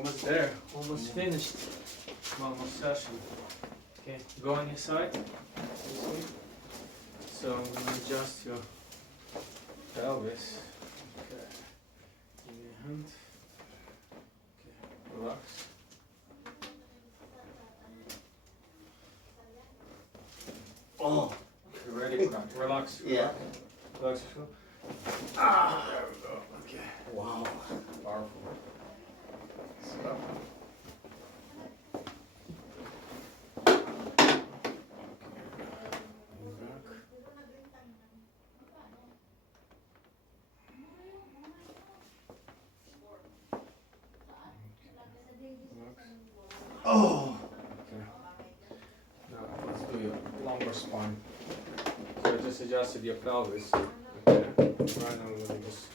almost there, almost finished. Almost session. Okay, go on your side. This way. So I'm gonna adjust your pelvis. Okay. Give me a hand. Okay, relax. Oh, You ready for that? Relax. yeah. Relax your shoulder. Ah, there we go. Okay. Wow. Powerful. Stop. Oh. Okay. Now let's do your lumbar spine. So I just adjusted your pelvis. Okay. Right now we're doing this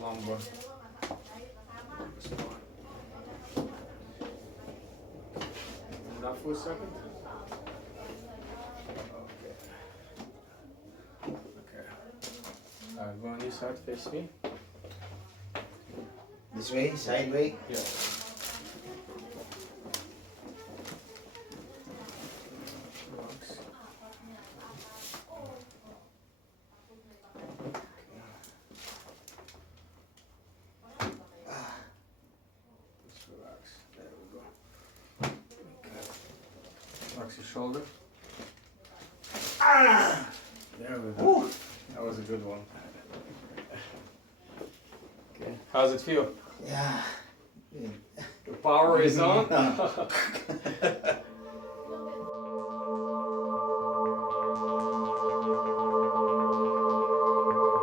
lumbar spine. Hold that for a second. Okay. Okay. Alright, go on your side, face me. This way, sideway. Yeah. Relax. Just relax. There we go. Okay. Relax your shoulder. Ah. There we go. Ooh. That was a good one. Okay. How's it feel? Yeah. The power is on.